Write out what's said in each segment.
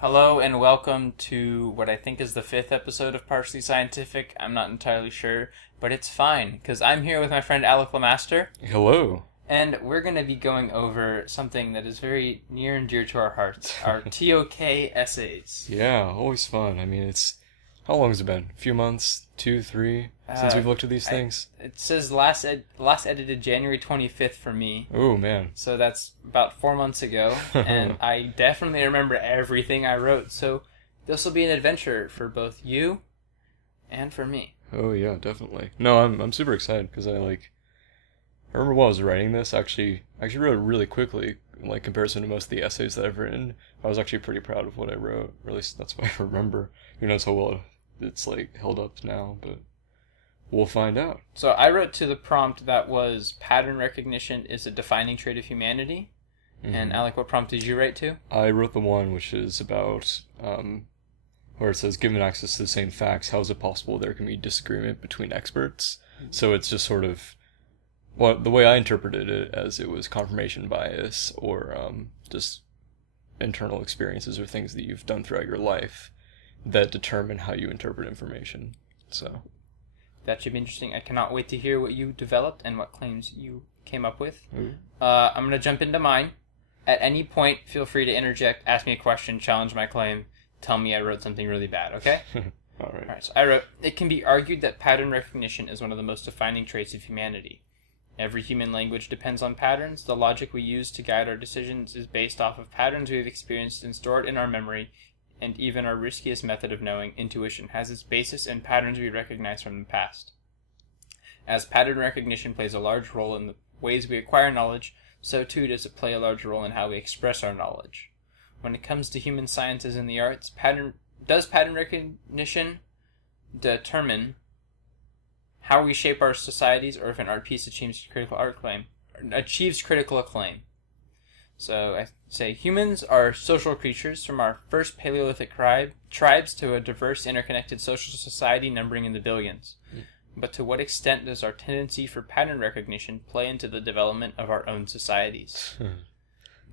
Hello and welcome to what I think is the fifth episode of Partially Scientific. I'm not entirely sure, but it's fine, because I'm here with my friend Alec Lemaster, Hello. and we're going to be going over something that is very near and dear to our hearts, our TOK essays. Yeah, always fun. I mean, how long has it been? A few months? 2, 3? Since we've looked at these things? It says last edited January 25th for me. Oh, man. So that's about 4 months ago, and I definitely remember everything I wrote, so this will be an adventure for both you and for me. Oh, yeah, definitely. No, I'm super excited because I remember while I was writing this, I actually wrote it really quickly, in comparison to most of the essays that I've written. I was actually pretty proud of what I wrote, or at least that's what I remember. Who knows how well it's held up now, but we'll find out. So I wrote to the prompt that was pattern recognition is a defining trait of humanity. Mm-hmm. And Alec, what prompt did you write to? I wrote the one which is about where it says, given access to the same facts, how is it possible there can be disagreement between experts? So it's just sort of, well, the way I interpreted it as it was confirmation bias or just internal experiences or things that you've done throughout your life that determine how you interpret information. So that should be interesting. I cannot wait to hear what you developed and what claims you came up with. Ooh. I'm going to jump into mine. At any point, feel free to interject, ask me a question, challenge my claim, tell me I wrote something really bad, okay? All right. So I wrote, it can be argued that pattern recognition is one of the most defining traits of humanity. Every human language depends on patterns. The logic we use to guide our decisions is based off of patterns we've experienced and stored in our memory, and even our riskiest method of knowing, intuition, has its basis in patterns we recognize from the past. As pattern recognition plays a large role in the ways we acquire knowledge, so too does it play a large role in how we express our knowledge. When it comes to human sciences and the arts, does pattern recognition determine how we shape our societies, or if an art piece achieves critical acclaim? So I say humans are social creatures, from our first Paleolithic tribes to a diverse, interconnected social society numbering in the billions. But to what extent does our tendency for pattern recognition play into the development of our own societies?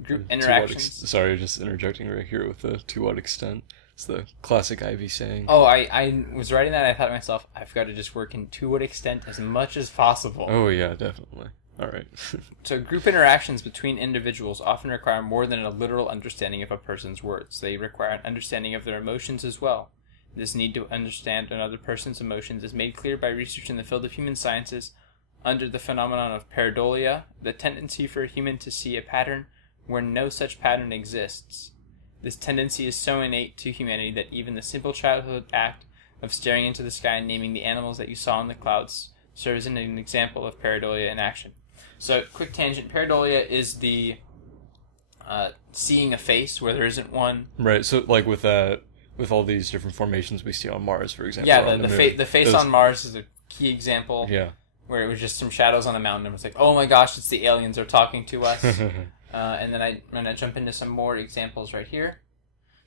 Group interactions. Sorry, just interjecting right here with the to what extent. It's the classic Ivy saying. Oh, I was writing that and I thought to myself, I've got to just work in to what extent as much as possible. Oh, yeah, definitely. All right. So group interactions between individuals often require more than a literal understanding of a person's words. They require an understanding of their emotions as well. This need to understand another person's emotions is made clear by research in the field of human sciences under the phenomenon of pareidolia, the tendency for a human to see a pattern where no such pattern exists. This tendency is so innate to humanity that even the simple childhood act of staring into the sky and naming the animals that you saw in the clouds serves as an example of pareidolia in action. So, quick tangent, pareidolia is the seeing a face where there isn't one. Right, so with all these different formations we see on Mars, for example. Yeah, the face on Mars is a key example. Yeah. Where it was just some shadows on a mountain and it was like, oh my gosh, it's the aliens are talking to us. And then I'm going to jump into some more examples right here.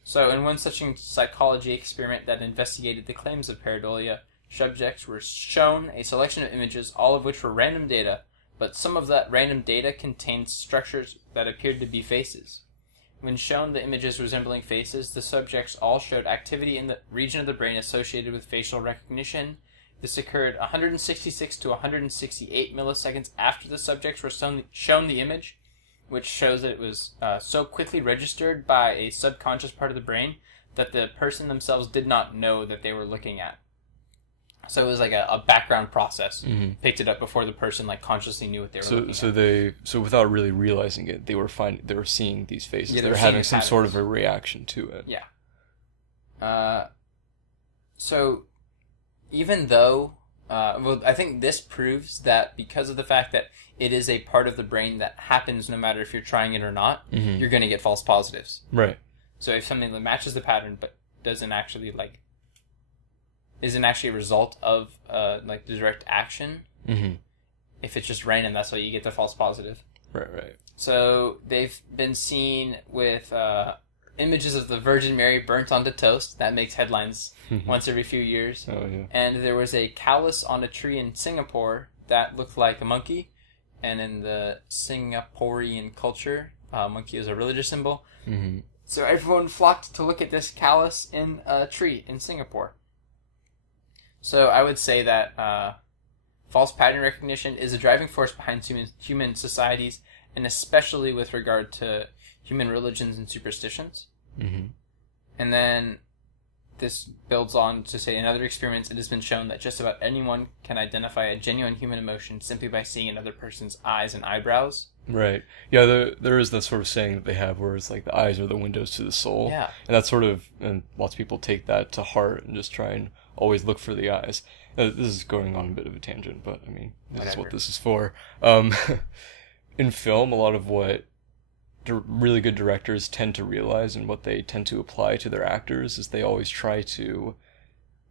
So, in one such psychology experiment that investigated the claims of pareidolia, subjects were shown a selection of images, all of which were random data, but some of that random data contained structures that appeared to be faces. When shown the images resembling faces, the subjects all showed activity in the region of the brain associated with facial recognition. This occurred 166 to 168 milliseconds after the subjects were shown the image, which shows that it was so quickly registered by a subconscious part of the brain that the person themselves did not know that they were looking at. So it was like a background process. Mm-hmm. Picked it up before the person consciously knew what they were looking at. So without really realizing it, they were seeing these faces. Yeah, they were having some sort of a reaction to it. Yeah. So even though, I think this proves that because of the fact that it is a part of the brain that happens no matter if you're trying it or not, mm-hmm. you're going to get false positives. Right. So if something that matches the pattern but doesn't actually isn't actually a result of the direct action. Mm-hmm. If it's just random, that's why you get the false positive. Right. So they've been seen with images of the Virgin Mary burnt onto toast. That makes headlines once every few years. Oh, yeah. And there was a callus on a tree in Singapore that looked like a monkey. And in the Singaporean culture, monkey is a religious symbol. Mm-hmm. So everyone flocked to look at this callus in a tree in Singapore. So I would say that false pattern recognition is a driving force behind human societies, and especially with regard to human religions and superstitions. Mm-hmm. And then this builds on to say, in other experiments, it has been shown that just about anyone can identify a genuine human emotion simply by seeing another person's eyes and eyebrows. Right. Yeah, there is that sort of saying that they have where it's like the eyes are the windows to the soul. Yeah. And that's sort of, and lots of people take that to heart and just try and always look for the eyes. This is going on a bit of a tangent, but I mean, this is what this is for. In film, a lot of what really good directors tend to realize and what they tend to apply to their actors is they always try to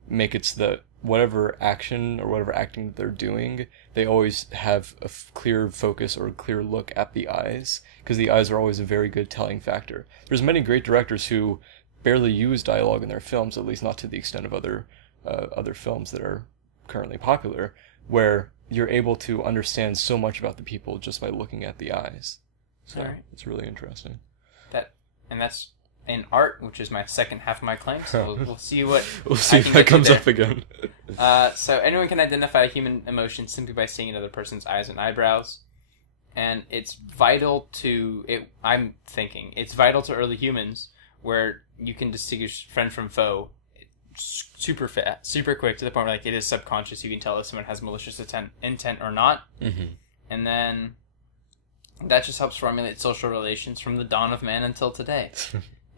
make it so that whatever action or whatever acting that they're doing, they always have a clear focus or a clear look at the eyes, because the eyes are always a very good telling factor. There's many great directors who barely use dialogue in their films, at least not to the extent of other films that are currently popular, where you're able to understand so much about the people just by looking at the eyes. So it's really interesting. That's in art, which is my second half of my claim. So we'll see what we'll see if that comes up again. So anyone can identify a human emotion simply by seeing another person's eyes and eyebrows, and it's vital to it. I'm thinking it's vital to early humans, where you can distinguish friend from foe super quick, to the point where like it is subconscious. You can tell if someone has malicious intent or not, and then that just helps formulate social relations from the dawn of man until today.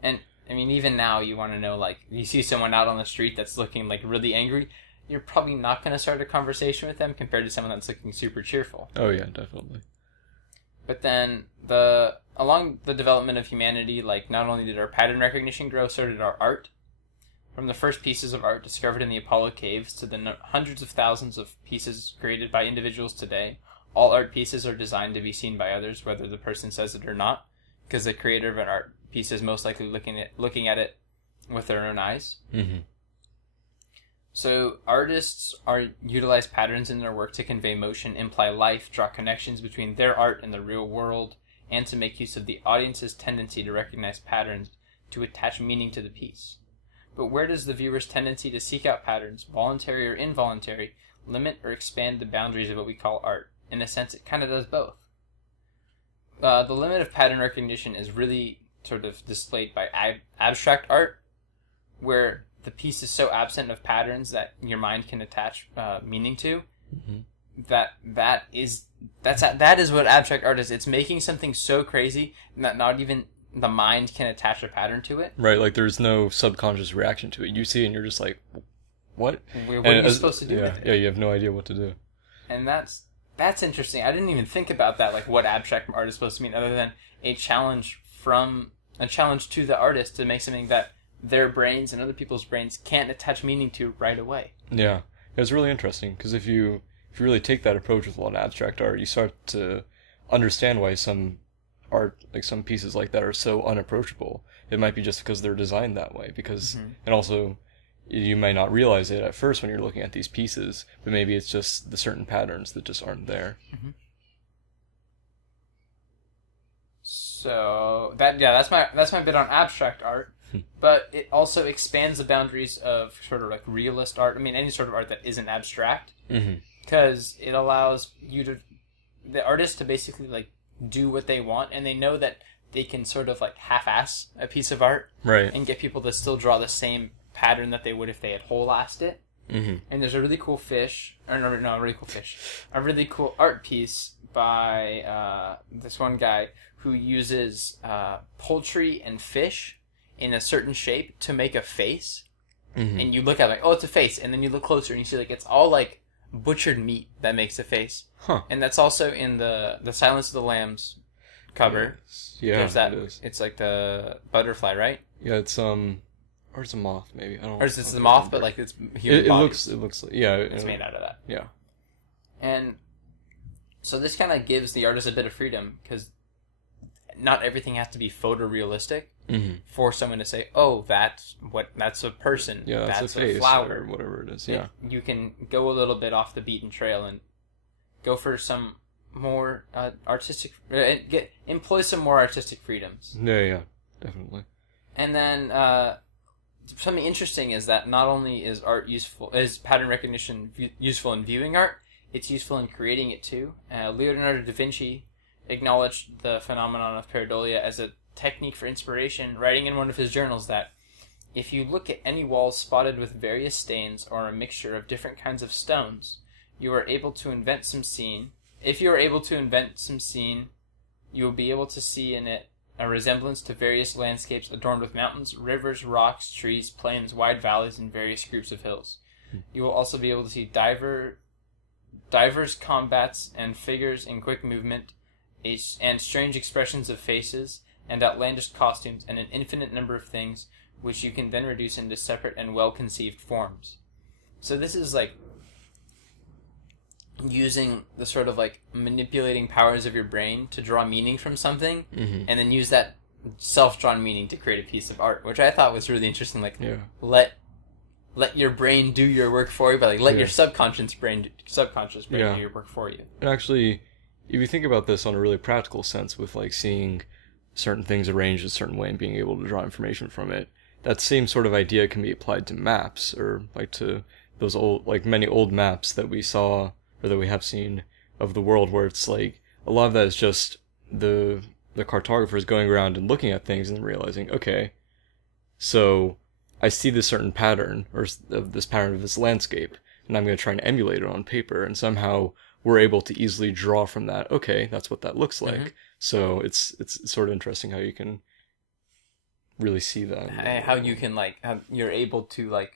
And I mean, even now, you want to know, like, you see someone out on the street that's looking like really angry, you're probably not going to start a conversation with them compared to someone that's looking super cheerful. Oh yeah, definitely. But then along the development of humanity, like, not only did our pattern recognition grow, so did our art. From the first pieces of art discovered in the Apollo caves to the hundreds of thousands of pieces created by individuals today, all art pieces are designed to be seen by others, whether the person says it or not, because the creator of an art piece is most likely looking at it with their own eyes. Mm-hmm. So artists utilize patterns in their work to convey motion, imply life, draw connections between their art and the real world, and to make use of the audience's tendency to recognize patterns to attach meaning to the piece. But where does the viewer's tendency to seek out patterns, voluntary or involuntary, limit or expand the boundaries of what we call art? In a sense, it kind of does both. The limit of pattern recognition is really sort of displayed by abstract art, where the piece is so absent of patterns that your mind can attach meaning to. Mm-hmm. That is what abstract art is. It's making something so crazy that not even the mind can attach a pattern to it. Right, like there's no subconscious reaction to it. You see it and you're just like, what? What are you supposed to do with it? Yeah, you have no idea what to do. And that's interesting. I didn't even think about that, like what abstract art is supposed to mean, other than a challenge to the artist to make something that their brains and other people's brains can't attach meaning to right away. Yeah, it's really interesting, because if you really take that approach with a lot of abstract art, you start to understand why some art, like some pieces like that, are so unapproachable. It might be just because they're designed that way, because and also you may not realize it at first when you're looking at these pieces, but maybe it's just the certain patterns that just aren't there. So that's my bit on abstract art, but it also expands the boundaries of sort of like realist art. I mean, any sort of art that isn't abstract, because it allows the artist to basically like do what they want, and they know that they can sort of like half-ass a piece of art, right, and get people to still draw the same pattern that they would if they had whole-assed it. And there's a really cool a really cool art piece by this one guy who uses poultry and fish in a certain shape to make a face. And you look at it like, oh, it's a face, and then you look closer and you see like it's all like butchered meat that makes a face. And that's also in the Silence of the Lambs cover. Yeah, there's that. It is. It's like the butterfly, right? Yeah, it's or it's a moth, maybe. I don't. Or it's the moth, but like it's human bodies. It looks like, yeah. It's made out of that. Yeah. And so this kind of gives the artist a bit of freedom, because not everything has to be photorealistic for someone to say, oh, that's a person. Yeah, that's a face, flower, or whatever it is. Yeah. You can go a little bit off the beaten trail and go for some more artistic, employ some more artistic freedoms. Yeah, definitely. And then something interesting is that not only is pattern recognition useful in viewing art, it's useful in creating it too. Leonardo da Vinci acknowledged the phenomenon of pareidolia as a technique for inspiration, writing in one of his journals that if you look at any walls spotted with various stains or a mixture of different kinds of stones, you are able to invent some scene. If you are able to invent some scene, you will be able to see in it a resemblance to various landscapes adorned with mountains, rivers, rocks, trees, plains, wide valleys, and various groups of hills. You will also be able to see diverse combats and figures in quick movement, and strange expressions of faces, and outlandish costumes, and an infinite number of things which you can then reduce into separate and well-conceived forms. So this is like using the sort of like manipulating powers of your brain to draw meaning from something, and then use that self-drawn meaning to create a piece of art, which I thought was really interesting. Like, let your brain do your work for you, but like let your subconscious brain do your work for you. And actually, if you think about this on a really practical sense, with like seeing certain things arranged a certain way and being able to draw information from it, that same sort of idea can be applied to maps, or like to those old, like many old maps that we saw or that we have seen of the world, where it's like a lot of that is just the cartographers going around and looking at things and realizing, okay, so I see this certain pattern, or this pattern of this landscape, and I'm going to try and emulate it on paper, and somehow we're able to easily draw from that, okay, that's what that looks like. So it's sort of interesting how you can really see that. How you can how you're able to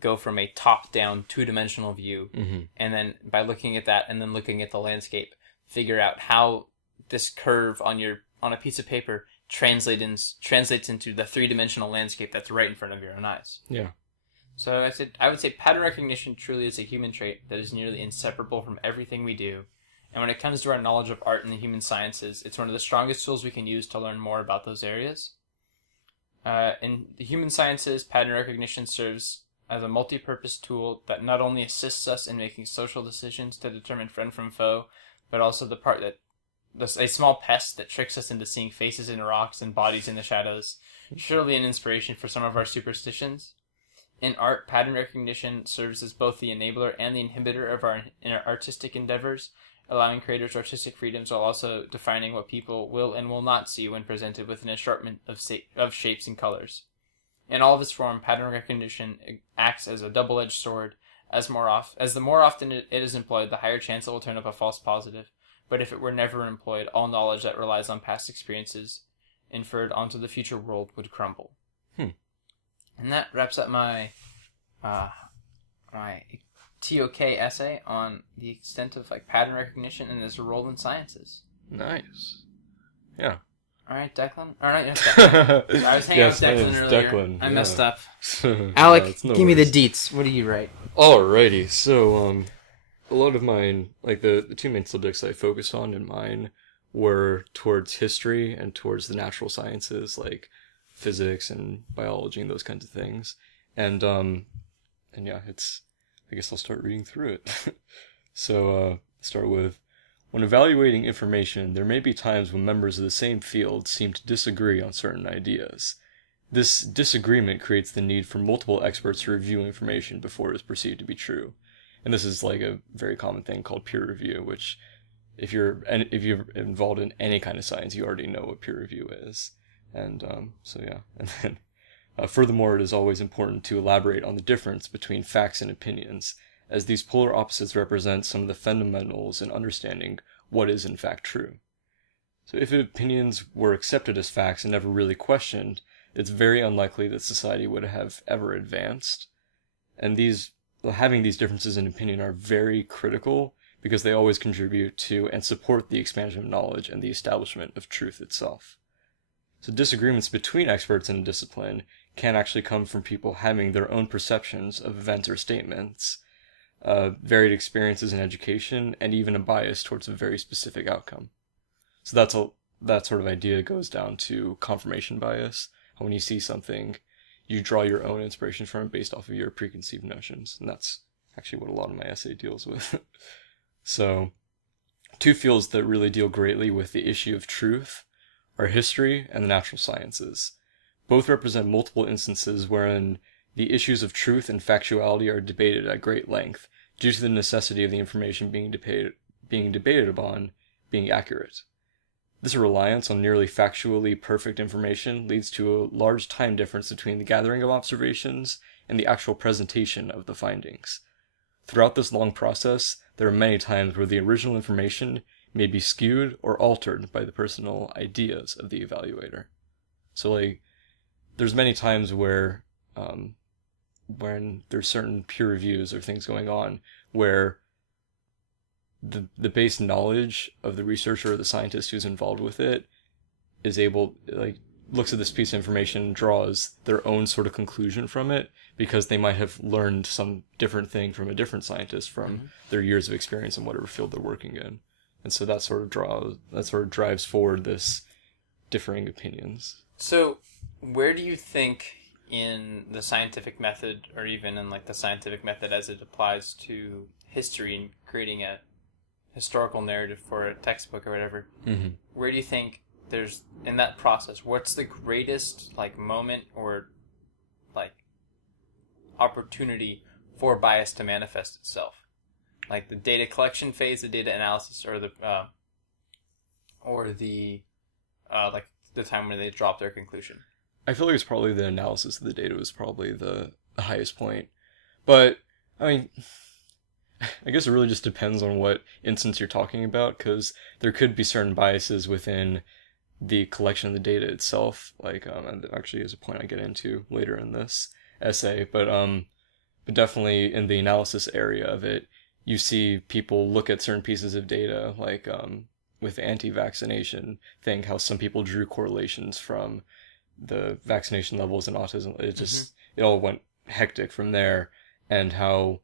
go from a top-down two-dimensional view, and then by looking at that and then looking at the landscape, figure out how this curve on a piece of paper translates into the three-dimensional landscape that's right in front of your own eyes. Yeah. So I would say pattern recognition truly is a human trait that is nearly inseparable from everything we do. And when it comes to our knowledge of art and the human sciences, it's one of the strongest tools we can use to learn more about those areas. In the human sciences, pattern recognition serves as a multi-purpose tool that not only assists us in making social decisions to determine friend from foe, but also the part that a small pest that tricks us into seeing faces in rocks and bodies in the shadows, surely an inspiration for some of our superstitions. In art, pattern recognition serves as both the enabler and the inhibitor of our artistic endeavors, allowing creators artistic freedoms while also defining what people will and will not see when presented with an assortment of shapes and colors. In all of its form, pattern recognition acts as a double-edged sword. The more often it is employed, the higher chance it will turn up a false positive. But if it were never employed, all knowledge that relies on past experiences inferred onto the future world would crumble. And that wraps up my my TOK essay on the extent of pattern recognition and its role in sciences. Nice. Yeah. All right, Declan. All right, yes, Declan. I was hanging out with Declan earlier. Declan, I messed up. Alec, give me the deets. What do you write? Alrighty. So, a lot of mine, the two main subjects I focused on in mine were towards history and towards the natural sciences, like physics and biology and those kinds of things. And yeah, I guess I'll start reading through it. So, start with, when evaluating information, there may be times when members of the same field seem to disagree on certain ideas. This disagreement creates the need for multiple experts to review information before it is perceived to be true. And this is a very common thing called peer review, which if you're involved in any kind of science, you already know what peer review is. And so yeah, and then furthermore, it is always important to elaborate on the difference between facts and opinions, as these polar opposites represent some of the fundamentals in understanding what is in fact true. So if opinions were accepted as facts and never really questioned, it's very unlikely that society would have ever advanced. And having these differences in opinion are very critical because they always contribute to and support the expansion of knowledge and the establishment of truth itself. So disagreements between experts in a discipline can actually come from people having their own perceptions of events or statements, varied experiences in education, and even a bias towards a very specific outcome. So that sort of idea goes down to confirmation bias. When you see something, you draw your own inspiration from it based off of your preconceived notions, and that's actually what a lot of my essay deals with. So, two fields that really deal greatly with the issue of truth are history and the natural sciences. Both represent multiple instances wherein the issues of truth and factuality are debated at great length, due to the necessity of the information being debated upon being accurate. This reliance on nearly factually perfect information leads to a large time difference between the gathering of observations and the actual presentation of the findings. Throughout this long process, there are many times where the original information may be skewed or altered by the personal ideas of the evaluator. So, like, there's many times where, when there's certain peer reviews or things going on, where the base knowledge of the researcher or the scientist who's involved with it is able, like, looks at this piece of information, draws their own sort of conclusion from it, because they might have learned some different thing from a different scientist from their years of experience in whatever field they're working in. And so that sort of drives forward this differing opinions. So, where do you think in the scientific method, or even in like the scientific method as it applies to history and creating a historical narrative for a textbook or whatever, where do you think there's, in that process, what's the greatest like moment or like opportunity for bias to manifest itself? Like the data collection phase, the data analysis, or the like the time when they drop their conclusion? I feel like it's probably the analysis of the data was probably the highest point. But, I mean, I guess it really just depends on what instance you're talking about, because there could be certain biases within the collection of the data itself, like, and actually is a point I get into later in this essay, but definitely in the analysis area of it, you see people look at certain pieces of data, like with the anti-vaccination thing, how some people drew correlations from the vaccination levels and autism. It just, it all went hectic from there, and how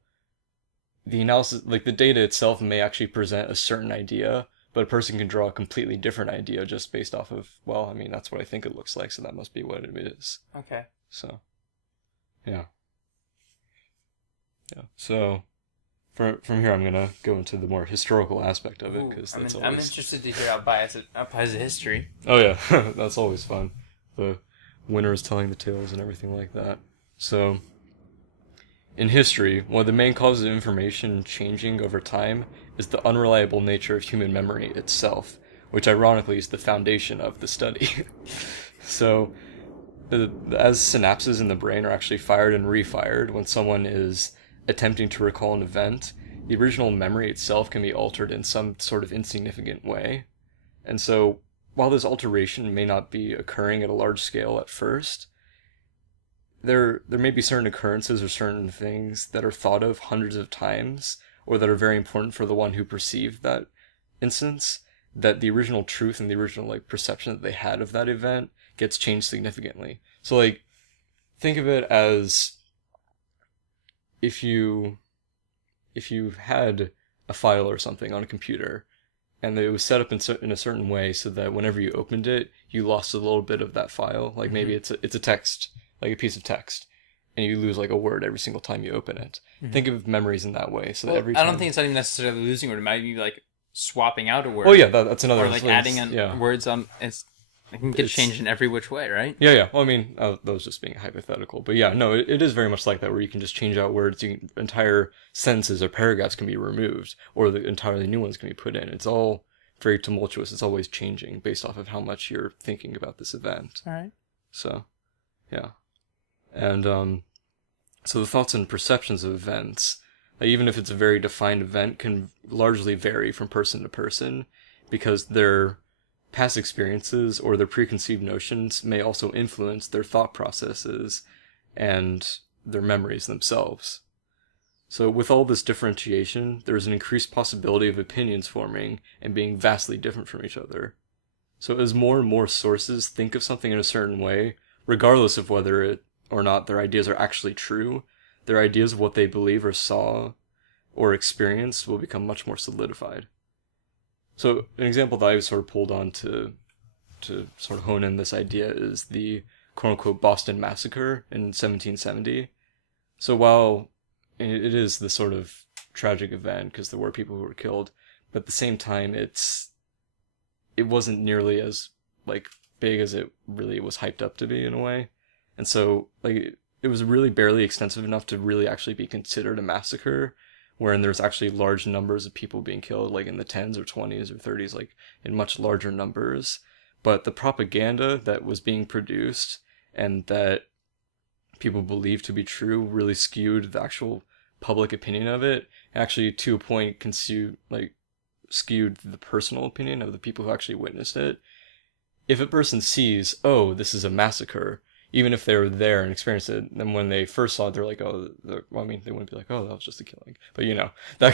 the analysis, like the data itself may actually present a certain idea, but a person can draw a completely different idea just based off of, well, I mean, that's what I think it looks like, so that must be what it is. Okay. So, yeah. Yeah, so from here I'm going to go into the more historical aspect of it, because that's always... I'm interested to hear how bias applies to history. Oh yeah, that's always fun. The winners telling the tales and everything like that. So, in history, one of the main causes of information changing over time is the unreliable nature of human memory itself, which ironically is the foundation of the study. So, as synapses in the brain are actually fired and refired when someone is attempting to recall an event, the original memory itself can be altered in some sort of insignificant way. And so, while this alteration may not be occurring at a large scale at first, there may be certain occurrences or certain things that are thought of hundreds of times, or that are very important for the one who perceived that instance, that the original truth and the original like perception that they had of that event gets changed significantly. So like, think of it as if you had a file or something on a computer, and it was set up in a certain way so that whenever you opened it, you lost a little bit of that file. Like maybe it's a text, like a piece of text, and you lose like a word every single time you open it. Think of memories in that way. So that every time... I don't think it's not even necessarily losing a word. It might be like swapping out a word. Oh yeah, that's another. Or like adding words on. It can get changed in every which way, right? Yeah. Well, I mean, that was just being hypothetical. But yeah, no, it is very much like that, where you can just change out words. Entire sentences or paragraphs can be removed, or the entirely new ones can be put in. It's all very tumultuous. It's always changing based off of how much you're thinking about this event. All right. So, yeah. And so the thoughts and perceptions of events, like even if it's a very defined event, can largely vary from person to person, because their past experiences or their preconceived notions may also influence their thought processes and their memories themselves. So with all this differentiation, there is an increased possibility of opinions forming and being vastly different from each other. So as more and more sources think of something in a certain way, regardless of whether it or not their ideas are actually true, their ideas of what they believe or saw or experienced will become much more solidified. So an example that I sort of pulled on to sort of hone in this idea is the quote-unquote Boston Massacre in 1770. So while it is the sort of tragic event, because there were people who were killed, but at the same time it wasn't nearly as like big as it really was hyped up to be in a way. And so, like, it was really barely extensive enough to really actually be considered a massacre, wherein there's actually large numbers of people being killed, like in the 10s or 20s or 30s, like in much larger numbers. But the propaganda that was being produced and that people believed to be true really skewed the actual public opinion of it, and actually to a point skewed the personal opinion of the people who actually witnessed it. If a person sees, oh, this is a massacre, even if they were there and experienced it, then when they first saw it, they're like, oh, well, I mean, they wouldn't be like, oh, that was just a killing. But, you know, that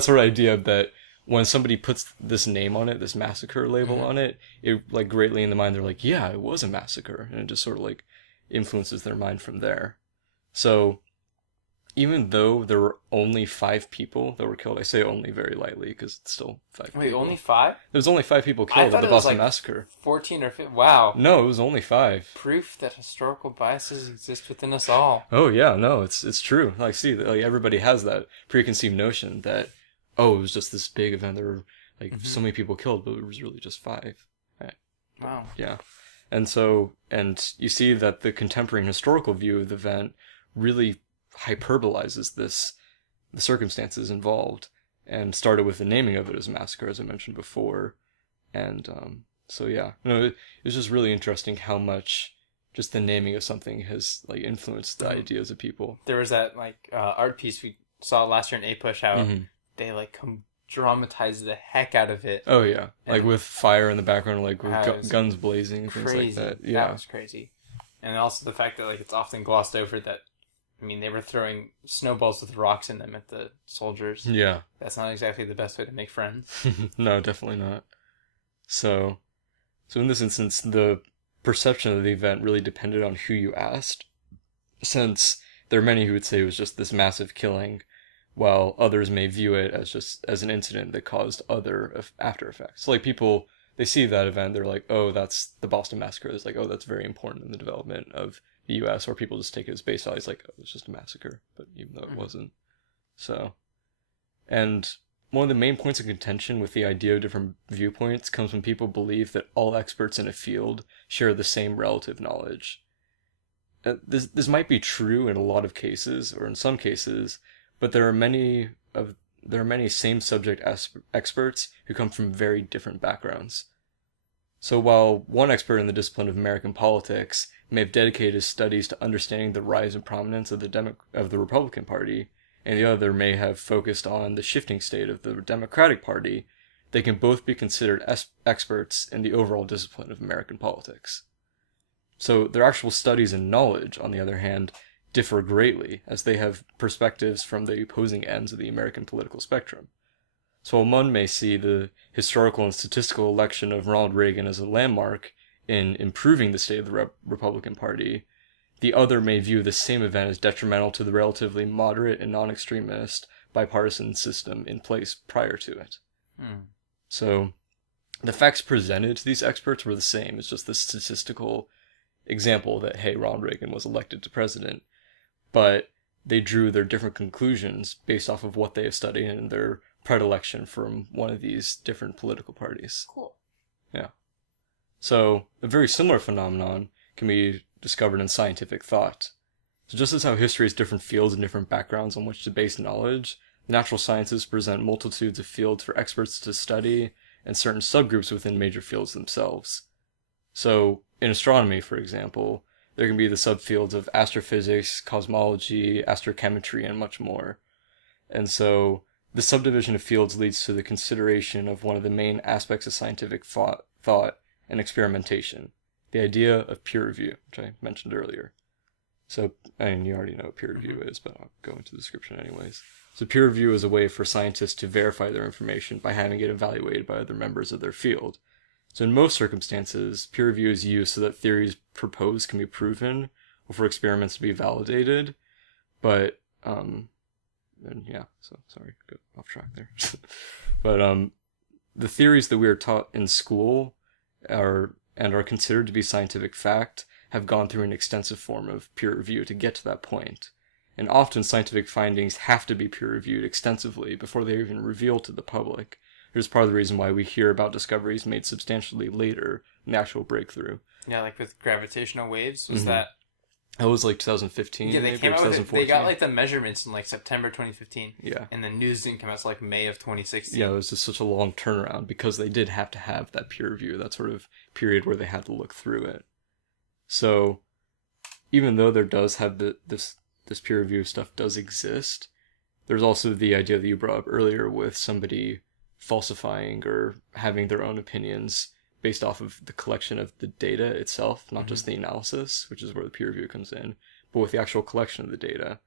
sort of idea that when somebody puts this name on it, this massacre label on it, it, like, greatly in the mind, they're like, yeah, it was a massacre. And it just sort of, like, influences their mind from there. So, even though there were only 5 people that were killed, I say only very lightly because it's still 5 people. Wait, only 5? There was only 5 people killed at the Boston Massacre. 14 or 15. Wow. No, it was only 5. Proof that historical biases exist within us all. Oh yeah, no, it's true. Like, see, like everybody has that preconceived notion that, oh, it was just this big event. There were like so many people killed, but it was really just 5. Right. Wow. Yeah, and you see that the contemporary and historical view of the event really hyperbolizes the circumstances involved, and started with the naming of it as a massacre, as I mentioned before. And so yeah, it's just really interesting how much just the naming of something has like influenced the ideas of people. There was that like art piece we saw last year in A-Push, how they like dramatize the heck out of it. Oh yeah, like with fire in the background, like with guns blazing and things like that. Yeah, that was crazy. And also the fact that like it's often glossed over that, I mean, they were throwing snowballs with rocks in them at the soldiers. Yeah. That's not exactly the best way to make friends. No, definitely not. So in this instance, the perception of the event really depended on who you asked, since there are many who would say it was just this massive killing, while others may view it as an incident that caused other after effects. So, like, people, they see that event, they're like, oh, that's the Boston Massacre. It's like, oh, that's very important in the development of the U.S., or people just take it as base value. It's like, oh, it's just a massacre, but even though it wasn't. So, and one of the main points of contention with the idea of different viewpoints comes when people believe that all experts in a field share the same relative knowledge. This might be true in a lot of cases, or in some cases, but there are many same subject experts who come from very different backgrounds. So while one expert in the discipline of American politics may have dedicated his studies to understanding the rise and prominence of the Republican Party, and the other may have focused on the shifting state of the Democratic Party, they can both be considered experts in the overall discipline of American politics. So their actual studies and knowledge, on the other hand, differ greatly, as they have perspectives from the opposing ends of the American political spectrum. So while one may see the historical and statistical election of Ronald Reagan as a landmark in improving the state of the Republican Party, the other may view the same event as detrimental to the relatively moderate and non-extremist bipartisan system in place prior to it. So the facts presented to these experts were the same. It's just the statistical example that, hey, Ronald Reagan was elected to president, but they drew their different conclusions based off of what they have studied and their predilection from one of these different political parties. Cool. Yeah. So a very similar phenomenon can be discovered in scientific thought. So just as how history has different fields and different backgrounds on which to base knowledge, the natural sciences present multitudes of fields for experts to study and certain subgroups within major fields themselves. So in astronomy, for example, there can be the subfields of astrophysics, cosmology, astrochemistry, and much more. And so the subdivision of fields leads to the consideration of one of the main aspects of scientific thought and experimentation, the idea of peer review, which I mentioned earlier. So, I mean, you already know what peer review is, but I'll go into the description anyways. So peer review is a way for scientists to verify their information by having it evaluated by other members of their field. So in most circumstances, peer review is used so that theories proposed can be proven, or for experiments to be validated. But, so sorry, got off track there. But the theories that we are taught in school are considered to be scientific fact have gone through an extensive form of peer review to get to that point. And often scientific findings have to be peer reviewed extensively before they're even revealed to the public. Here's part of the reason why we hear about discoveries made substantially later than the actual breakthrough. Yeah, like with gravitational waves, was that That was like 2015, Yeah, they maybe, came or out with it. 2014. They got like the measurements in like September 2015. Yeah. And the news didn't come out until like May of 2016. Yeah, it was just such a long turnaround because they did have to have that peer review, that sort of period where they had to look through it. So, even though there does have this peer review stuff does exist, there's also the idea that you brought up earlier with somebody falsifying or having their own opinions based off of the collection of the data itself, not just the analysis, which is where the peer review comes in, but with the actual collection of the data.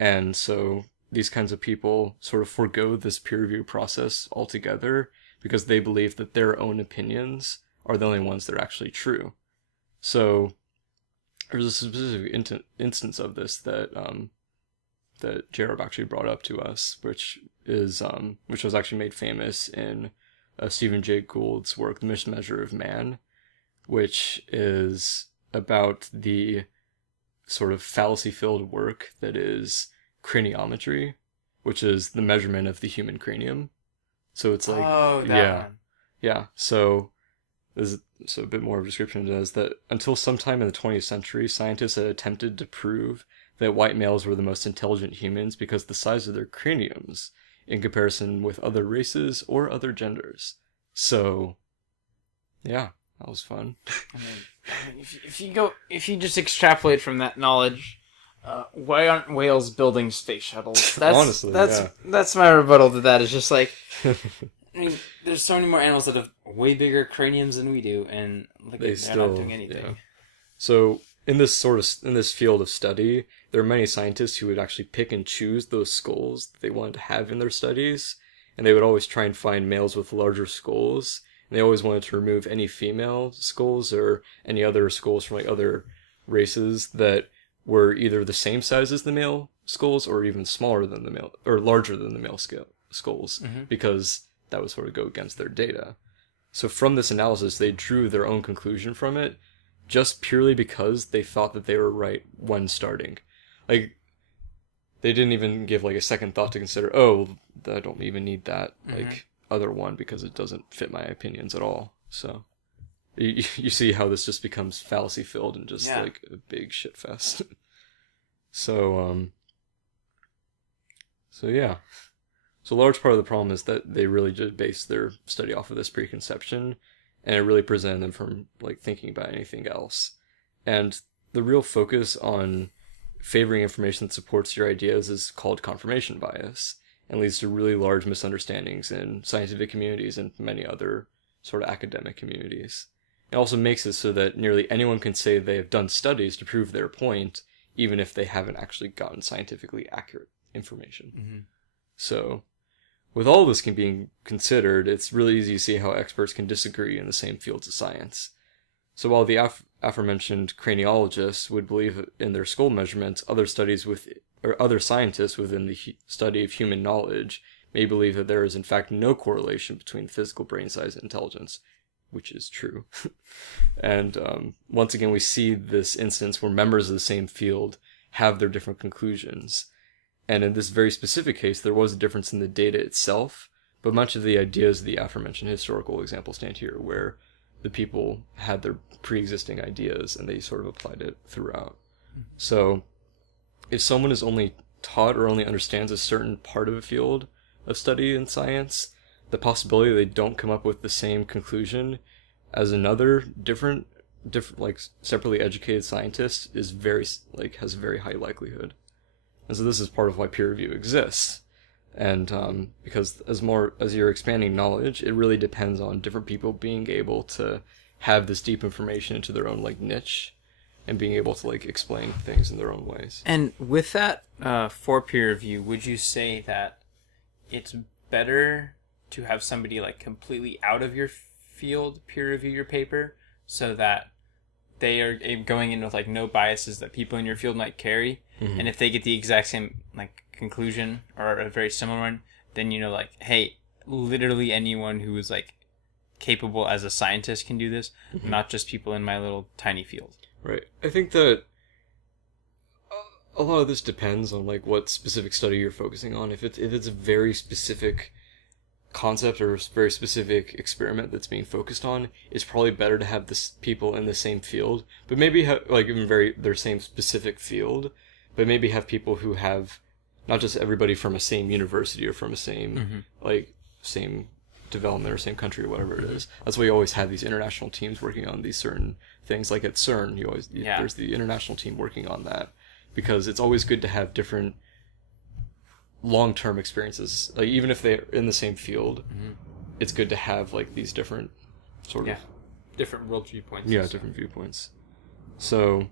And so these kinds of people sort of forego this peer review process altogether because they believe that their own opinions are the only ones that are actually true. So there's a specific instance of this that that Jared actually brought up to us, which was actually made famous in Stephen Jay Gould's work, The Mismeasure of Man, which is about the sort of fallacy-filled work that is craniometry, which is the measurement of the human cranium. So it's like, yeah. So there's a bit more of a description is that until sometime in the 20th century, scientists had attempted to prove that white males were the most intelligent humans because of the size of their craniums in comparison with other races or other genders. So, yeah, that was fun. I mean, if you just extrapolate from that knowledge, why aren't whales building space shuttles? That's my rebuttal to that. Is just like, I mean, there's so many more animals that have way bigger craniums than we do, and like, they're not doing anything. Yeah. So in this field of study, there are many scientists who would actually pick and choose those skulls that they wanted to have in their studies, and they would always try and find males with larger skulls. And they always wanted to remove any female skulls or any other skulls from like other races that were either the same size as the male skulls or even smaller than the male or larger than the male skulls, because that would sort of go against their data. So from this analysis, they drew their own conclusion from it, just purely because they thought that they were right when starting. Like, they didn't even give like a second thought to consider, oh, I don't even need that like other one because it doesn't fit my opinions at all. So you see how this just becomes fallacy filled and just like a big shit fest. So yeah. So a large part of the problem is that they really just base their study off of this preconception, and it really prevented them from like thinking about anything else. And the real focus on favoring information that supports your ideas is called confirmation bias, and leads to really large misunderstandings in scientific communities and many other sort of academic communities. It also makes it so that nearly anyone can say they have done studies to prove their point, even if they haven't actually gotten scientifically accurate information. So, with all this being considered, it's really easy to see how experts can disagree in the same fields of science. So while the aforementioned craniologists would believe in their skull measurements, other scientists within the study of human knowledge may believe that there is in fact no correlation between physical brain size and intelligence, which is true. And once again, we see this instance where members of the same field have their different conclusions. And in this very specific case, there was a difference in the data itself, but much of the ideas of the aforementioned historical example stand here, where the people had their pre-existing ideas and they sort of applied it throughout. So if someone is only taught or only understands a certain part of a field of study in science, the possibility they don't come up with the same conclusion as another different like separately educated scientist is has a very high likelihood. And so this is part of why peer review exists. And because as you're expanding knowledge, it really depends on different people being able to have this deep information into their own like niche and being able to like explain things in their own ways. And with that, for peer review, would you say that it's better to have somebody like completely out of your field peer review your paper so that they are going in with like no biases that people in your field might carry, and if they get the exact same like conclusion or a very similar one, then you know like, hey, literally anyone who is like capable as a scientist can do this, not just people in my little tiny field. Right. I think that a lot of this depends on like what specific study you're focusing on. If it's a very specific concept or very specific experiment that's being focused on, it's probably better to have this people in the same field, but maybe like in their same specific field, but maybe have people who have not just everybody from a same university or from a same like same development or same country or whatever it is. That's why you always have these international teams working on these certain things. Like at CERN, there's the international team working on that, because it's always good to have different long-term experiences. Like even if they're in the same field, it's good to have like these different sort of different world viewpoints. Yeah, different viewpoints. So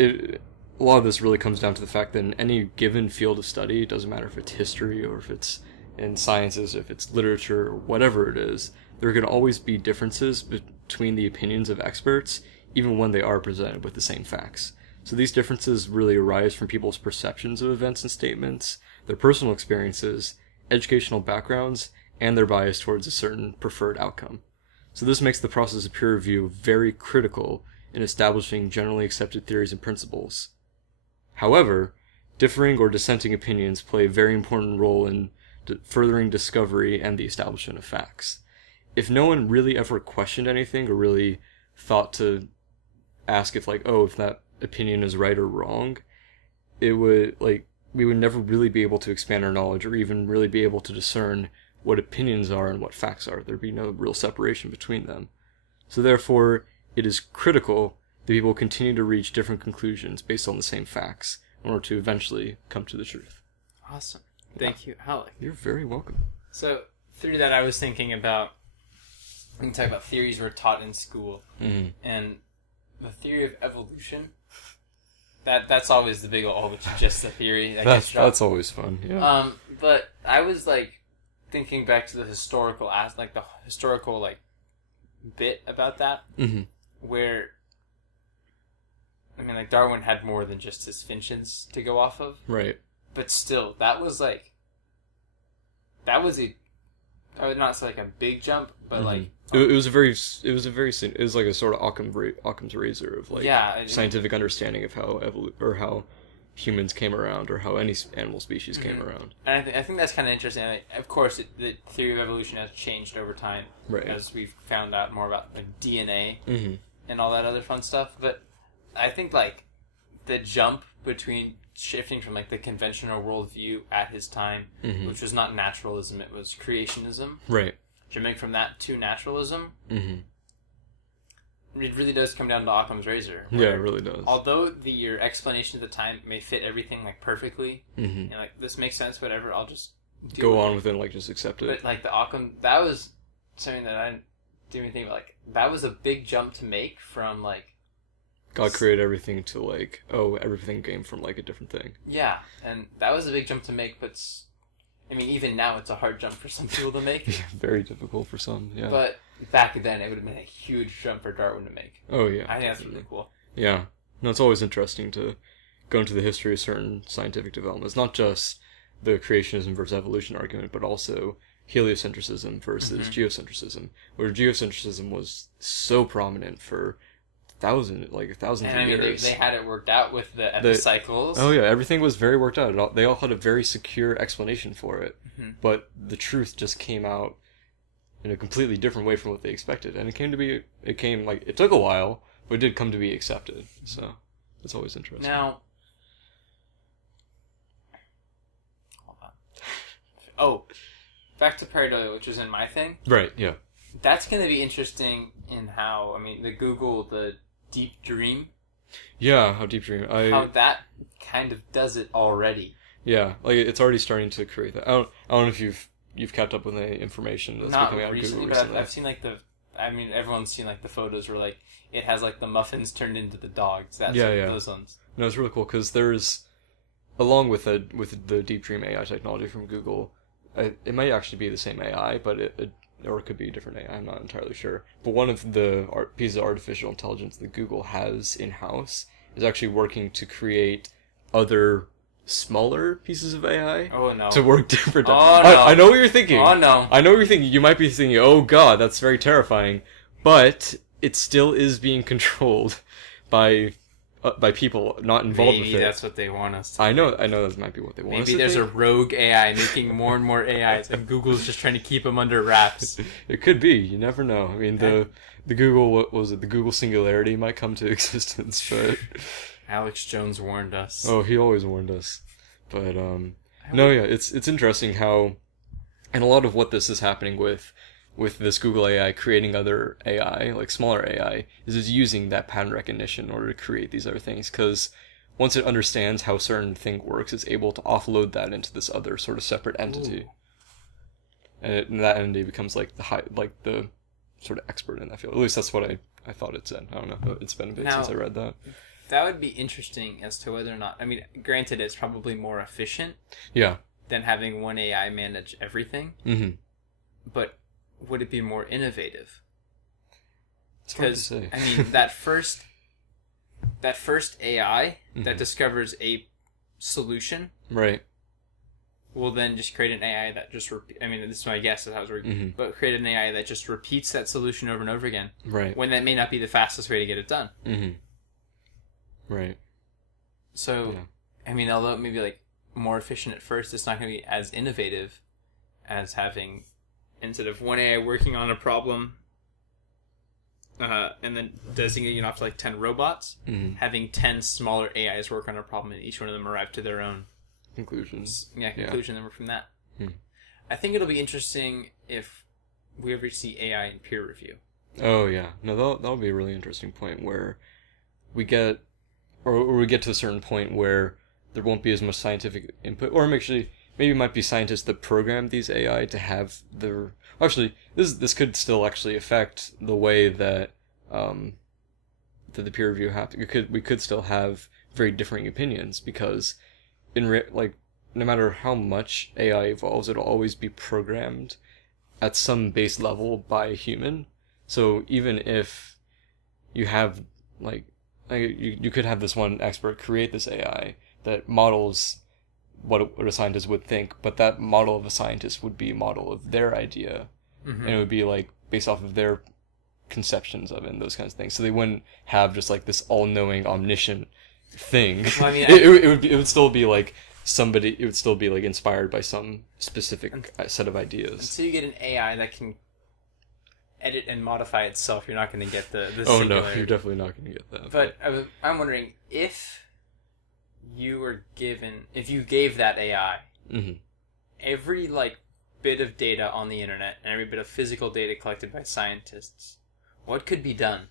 a lot of this really comes down to the fact that in any given field of study, it doesn't matter if it's history or if it's in sciences, if it's literature or whatever it is, there can always be differences between the opinions of experts, even when they are presented with the same facts. So these differences really arise from people's perceptions of events and statements, their personal experiences, educational backgrounds, and their bias towards a certain preferred outcome. So this makes the process of peer review very critical in establishing generally accepted theories and principles. However, differing or dissenting opinions play a very important role in furthering discovery and the establishment of facts. If no one really ever questioned anything or really thought to ask if that opinion is right or wrong, we would never really be able to expand our knowledge or even really be able to discern what opinions are and what facts are. There'd be no real separation between them. So therefore, it is critical that people continue to reach different conclusions based on the same facts in order to eventually come to the truth. Awesome. Thank you, Alec. You're very welcome. So, through that, I was thinking about, we can talk about theories we're taught in school, and the theory of evolution. That's always the big old, which is just a theory. That's always fun. Yeah. But I was thinking back to the historical bit about that, where Darwin had more than just his finches to go off of, right? But still, that was I would not say a big jump, but it was like a sort of Occam's razor of scientific understanding of how humans came around or how any animal species came around. And I think that's kind of interesting. Of course, the theory of evolution has changed over time, right, as we've found out more about DNA and all that other fun stuff. But I think the jump between shifting from the conventional worldview at his time, which was not naturalism, it was creationism, right, jumping from that to naturalism, it really does come down to Occam's razor. Yeah, it really does. Although your explanation at the time may fit everything perfectly, and this makes sense, whatever, I'll just go on with it, just accept it. But the Occam, that was something that I didn't even think about. That was a big jump to make from God created everything to everything came from a different thing. Yeah, and that was a big jump to make, but even now it's a hard jump for some people to make. Yeah, very difficult for some, yeah. But back then it would have been a huge jump for Darwin to make. Oh yeah. I think that's really cool. Yeah. No, it's always interesting to go into the history of certain scientific developments, not just the creationism versus evolution argument, but also heliocentrism versus geocentrism, where geocentrism was so prominent for thousands of years. They had it worked out with the epicycles. Oh yeah, everything was very worked out. They all had a very secure explanation for it, but the truth just came out in a completely different way from what they expected, and it took a while, but it did come to be accepted. So it's always interesting. Now, hold on. Back to pareidolia, which is in my thing. Right. Yeah. That's going to be interesting in how the Deep Dream. Yeah, how Deep Dream. How that kind of does it already. Yeah, it's already starting to create that. I don't know if you've kept up with the information that's Not coming out of recently, Google recently. But I've seen everyone's seen the photos where it has the muffins turned into the dogs. Those ones. No, it's really cool because there's, along with the Deep Dream AI technology from Google, it might actually be the same AI, but or it could be a different AI, I'm not entirely sure. But one of the pieces of artificial intelligence that Google has in-house is actually working to create other smaller pieces of AI to work different. No. I know what you're thinking. Oh no. I know what you're thinking. You might be thinking, oh god, that's very terrifying. But it still is being controlled by by people not involved with it. Maybe that's what they want us to I know that might be what they want us to Maybe there's think. a rogue AI making more and more AIs, and Google's just trying to keep them under wraps. It could be. You never know. I mean, the Google, what was it? The Google Singularity might come to existence, but Alex Jones warned us. oh, he always warned us. But no, yeah, it's interesting how, and a lot of what this is happening with this Google AI creating other AI, like smaller AI, is using that pattern recognition in order to create these other things. Because once it understands how a certain thing works, it's able to offload that into this other sort of separate entity. Ooh. And that entity becomes like the sort of expert in that field. At least that's what I thought it said. I don't know. It's been a bit since I read that. That would be interesting as to whether or not... I mean, granted, it's probably more efficient. Yeah. Than having one AI manage everything. Mm-hmm. But would it be more innovative? It's hard to say. I mean, that first AI that discovers a solution, right, will then just create an AI that just I mean, this is my guess of how it's working, but create an AI that just repeats that solution over and over again. Right. When that may not be the fastest way to get it done. Mm-hmm. Right. So, yeah. I mean, although it may be like more efficient at first, it's not going to be as innovative as having, instead of one AI working on a problem and then designating off to like 10 robots, having 10 smaller AIs work on a problem and each one of them arrive to their own conclusions. Yeah, conclusion, and work from that. I think it'll be interesting if we ever see AI in peer review. Oh, yeah. No, that'll be a really interesting point where we get, or we get to a certain point where there won't be as much scientific input, or actually, maybe it might be scientists that program these AI to have their... Actually, this could still actually affect the way that that the peer review happens. We could still have very differing opinions, because no matter how much AI evolves, it'll always be programmed at some base level by a human. So even if you have you could have this one expert create this AI that models what a scientist would think, but that model of a scientist would be a model of their idea, and it would be like based off of their conceptions of it and those kinds of things. So they wouldn't have just like this all-knowing, omniscient thing. Well, I mean, it would still be like somebody. It would still be like inspired by some specific set of ideas. Until you get an AI that can edit and modify itself, you're not going to get the oh singularity. No, you're definitely not going to get that. But I'm wondering if you gave that AI every bit of data on the internet and every bit of physical data collected by scientists, what could be done,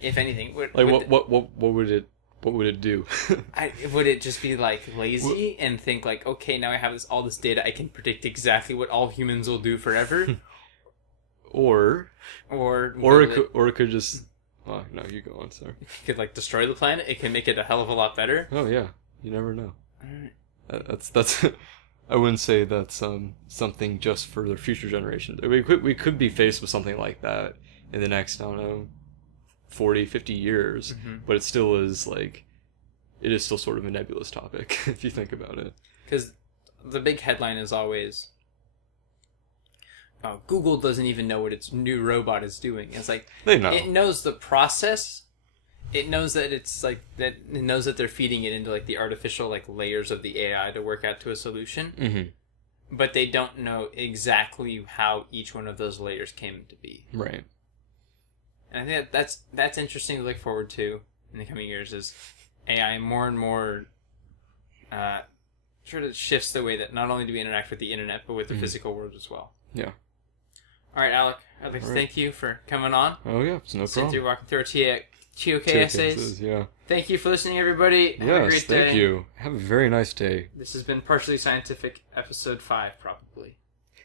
if anything? What would it do? Would it just be lazy and think okay, now I have all this data, I can predict exactly what all humans will do forever? or it could just... Oh, no, you go on, sorry. It could destroy the planet. It can make it a hell of a lot better. Oh yeah, you never know. That's I wouldn't say that's something just for the future generations. We could be faced with something like that in the next, I don't know, 40, 50 years, but it still is it is still sort of a nebulous topic if you think about it. Because the big headline is always, oh, Google doesn't even know what its new robot is doing. It's they know. It knows the process. It knows that it's that it knows that they're feeding it into the artificial layers of the AI to work out to a solution. But they don't know exactly how each one of those layers came to be. Right. And I think that's interesting to look forward to in the coming years, is AI more and more sort of shifts the way that not only do we interact with the internet, but with the physical world as well. Yeah. All right, Alec, I'd like to thank you for coming on. Oh yeah, it's no problem. Walking through our TOK essays. Yeah. Thank you for listening, everybody. Have a great day. Thank you. Have a very nice day. This has been Partially Scientific, episode 5, probably.